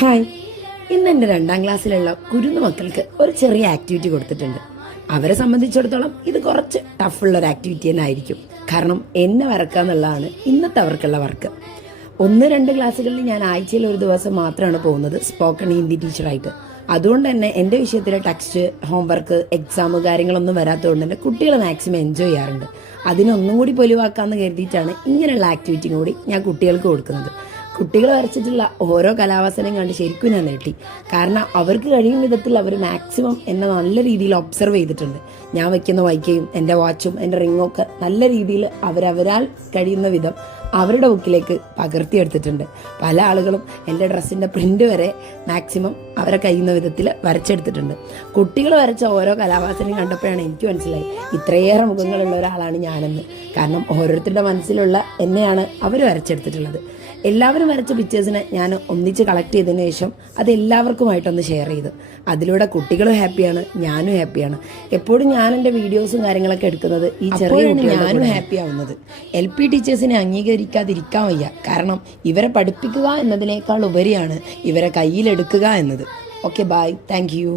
Hi, ഇന്ന് എൻ്റെ 2ാം ക്ലാസ്സിലുള്ള കുരുന്നു മക്കൾക്ക് ഒരു ചെറിയ ആക്ടിവിറ്റി കൊടുത്തിട്ടുണ്ട്. അവരെ സംബന്ധിച്ചിടത്തോളം ഇത് കുറച്ച് ടഫുള്ളൊരു ആക്ടിവിറ്റി തന്നെ ആയിരിക്കും. കാരണം എന്നെ വരക്കുക എന്നുള്ളതാണ് ഇന്നത്തെ അവർക്കുള്ള വർക്ക്. 1-2 ക്ലാസ്സുകളിൽ ഞാൻ ആഴ്ചയിൽ ഒരു ദിവസം മാത്രമാണ് പോകുന്നത് സ്പോക്കൺ ഹിന്ദി ടീച്ചറായിട്ട്. അതുകൊണ്ട് തന്നെ എൻ്റെ വിഷയത്തിലെ ടെക്സ്റ്റ്, ഹോംവർക്ക്, എക്സാം കാര്യങ്ങളൊന്നും വരാത്തതുകൊണ്ട് തന്നെ കുട്ടികൾ മാക്സിമം എൻജോയ് ചെയ്യാറുണ്ട്. അതിനൊന്നും കൂടി പൊലിവാക്കാമെന്ന് കരുതിയിട്ടാണ് ഇങ്ങനെയുള്ള ആക്ടിവിറ്റിയും കൂടി ഞാൻ കുട്ടികൾക്ക് കൊടുക്കുന്നത്. കുട്ടികൾ വരച്ചിട്ടുള്ള ഓരോ കലാവാസനയും കണ്ട് ശരിക്കും ഞാൻ നേട്ടി. കാരണം അവർക്ക് കഴിയും വിധത്തിൽ അവർ മാക്സിമം എന്നെ നല്ല രീതിയിൽ ഒബ്സർവ് ചെയ്തിട്ടുണ്ട്. ഞാൻ വയ്ക്കുന്ന വൈക്കയും എൻ്റെ വാച്ചും എൻ്റെ റിങ്ങും ഒക്കെ നല്ല രീതിയിൽ അവരവരാൽ കഴിയുന്ന വിധം അവരുടെ ബുക്കിലേക്ക് പകർത്തിയെടുത്തിട്ടുണ്ട്. പല ആളുകളും എൻ്റെ ഡ്രസ്സിൻ്റെ പ്രിൻ്റ് വരെ മാക്സിമം അവരെ കഴിയുന്ന വിധത്തിൽ വരച്ചെടുത്തിട്ടുണ്ട്. കുട്ടികൾ വരച്ച ഓരോ കലാവാസനയും കണ്ടപ്പോഴാണ് എനിക്ക് മനസ്സിലായി ഇത്രയേറെ മുഖങ്ങളുള്ള ഒരാളാണ് ഞാനെന്ന്. കാരണം ഓരോരുത്തരുടെ മനസ്സിലുള്ള എന്നെയാണ് അവർ വരച്ചെടുത്തിട്ടുള്ളത്. എല്ലാവരും വരച്ച പിക്ചേഴ്സിനെ ഞാൻ ഒന്നിച്ച് കളക്ട് ചെയ്തതിന് ശേഷം അത് എല്ലാവർക്കുമായിട്ടൊന്ന് ഷെയർ ചെയ്തു. അതിലൂടെ കുട്ടികളും ഹാപ്പിയാണ്, ഞാനും ഹാപ്പിയാണ്. എപ്പോഴും ഞാൻ എൻ്റെ വീഡിയോസും കാര്യങ്ങളൊക്കെ എടുക്കുന്നത് ഈ ചെറിയ ഞാനും ഹാപ്പി ആവുന്നത്. LP ടീച്ചേഴ്സിനെ അംഗീകരിക്കാതിരിക്കാൻ വയ്യ. കാരണം ഇവരെ പഠിപ്പിക്കുക എന്നതിനേക്കാൾ ഉപരിയാണ് ഇവരെ കയ്യിലെടുക്കുക എന്നത്. Okay, bye, thank U.